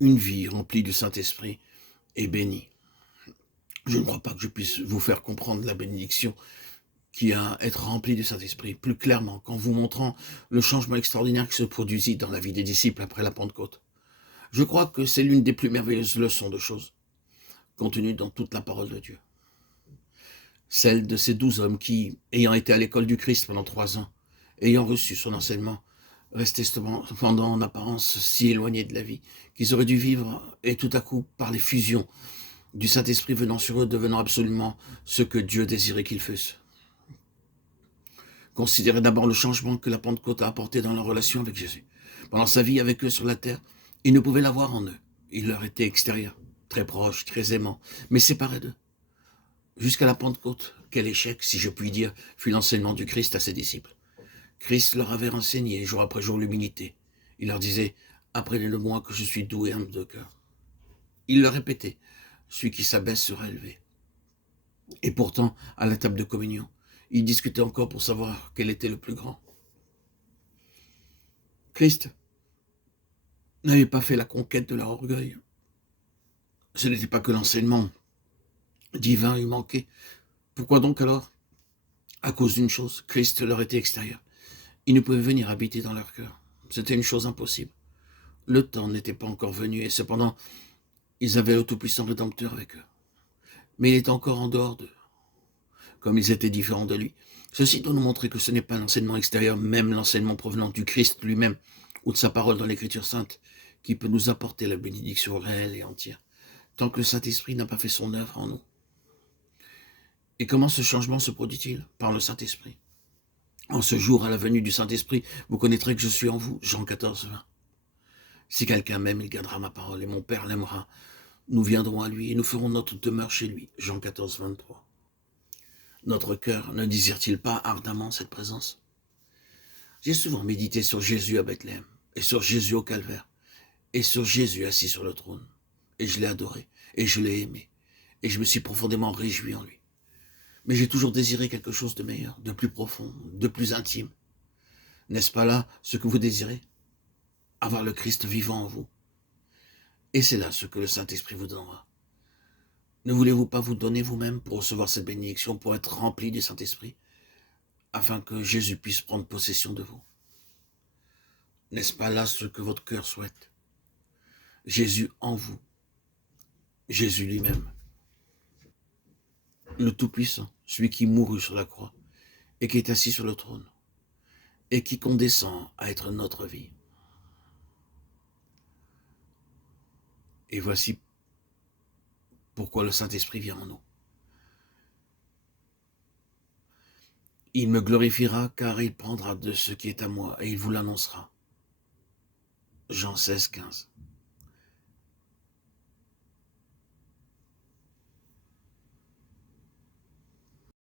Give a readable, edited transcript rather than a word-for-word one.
une vie remplie du Saint-Esprit est bénie. Je ne crois pas que je puisse vous faire comprendre la bénédiction qui a à être rempli du Saint-Esprit plus clairement qu'en vous montrant le changement extraordinaire qui se produisit dans la vie des disciples après la Pentecôte. Je crois que c'est l'une des plus merveilleuses leçons de choses contenues dans toute la parole de Dieu. Celle de ces 12 hommes qui, ayant été à l'école du Christ pendant 3 ans, ayant reçu son enseignement, restaient cependant en apparence si éloignés de la vie, qu'ils auraient dû vivre, et tout à coup, par les fusions du Saint-Esprit venant sur eux, devenant absolument ce que Dieu désirait qu'ils fussent. Considérez d'abord le changement que la Pentecôte a apporté dans leur relation avec Jésus. Pendant sa vie avec eux sur la terre, ils ne pouvaient l'avoir en eux. Il leur était extérieur, très proche, très aimant, mais séparé d'eux. Jusqu'à la Pentecôte, quel échec, si je puis dire, fut l'enseignement du Christ à ses disciples. Christ leur avait renseigné jour après jour l'humilité. Il leur disait « Apprenez de moi que je suis doux et humble de cœur ». Il leur répétait « Celui qui s'abaisse sera élevé ». Et pourtant, à la table de communion, ils discutaient encore pour savoir quel était le plus grand. Christ n'avait pas fait la conquête de leur orgueil. Ce n'était pas que l'enseignement divin eût manqué. Pourquoi donc alors? À cause d'une chose, Christ leur était extérieur. Il ne pouvait venir habiter dans leur cœur. C'était une chose impossible. Le temps n'était pas encore venu et cependant, ils avaient le Tout-Puissant Rédempteur avec eux. Mais il est encore en dehors d'eux, comme ils étaient différents de lui. Ceci doit nous montrer que ce n'est pas l'enseignement extérieur, même l'enseignement provenant du Christ lui-même ou de sa parole dans l'Écriture sainte, qui peut nous apporter la bénédiction réelle et entière, tant que le Saint-Esprit n'a pas fait son œuvre en nous. Et comment ce changement se produit-il? Par le Saint-Esprit. En ce jour, à la venue du Saint-Esprit, vous connaîtrez que je suis en vous. Jean 14, 20. Si quelqu'un m'aime, il gardera ma parole, et mon Père l'aimera. Nous viendrons à lui, et nous ferons notre demeure chez lui. Jean 14, 23. Notre cœur ne désire-t-il pas ardemment cette présence? J'ai souvent médité sur Jésus à Bethléem, et sur Jésus au Calvaire, et sur Jésus assis sur le trône. Et je l'ai adoré, et je l'ai aimé, et je me suis profondément réjoui en lui. Mais j'ai toujours désiré quelque chose de meilleur, de plus profond, de plus intime. N'est-ce pas là ce que vous désirez? Avoir le Christ vivant en vous. Et c'est là ce que le Saint-Esprit vous donnera. Ne voulez-vous pas vous donner vous-même pour recevoir cette bénédiction, pour être rempli du Saint-Esprit, afin que Jésus puisse prendre possession de vous? N'est-ce pas là ce que votre cœur souhaite? Jésus en vous, Jésus lui-même, le Tout-Puissant, celui qui mourut sur la croix et qui est assis sur le trône et qui condescend à être notre vie. Et voici pourquoi le Saint-Esprit vient en nous. Il me glorifiera car il prendra de ce qui est à moi et il vous l'annoncera. Jean 16, 15.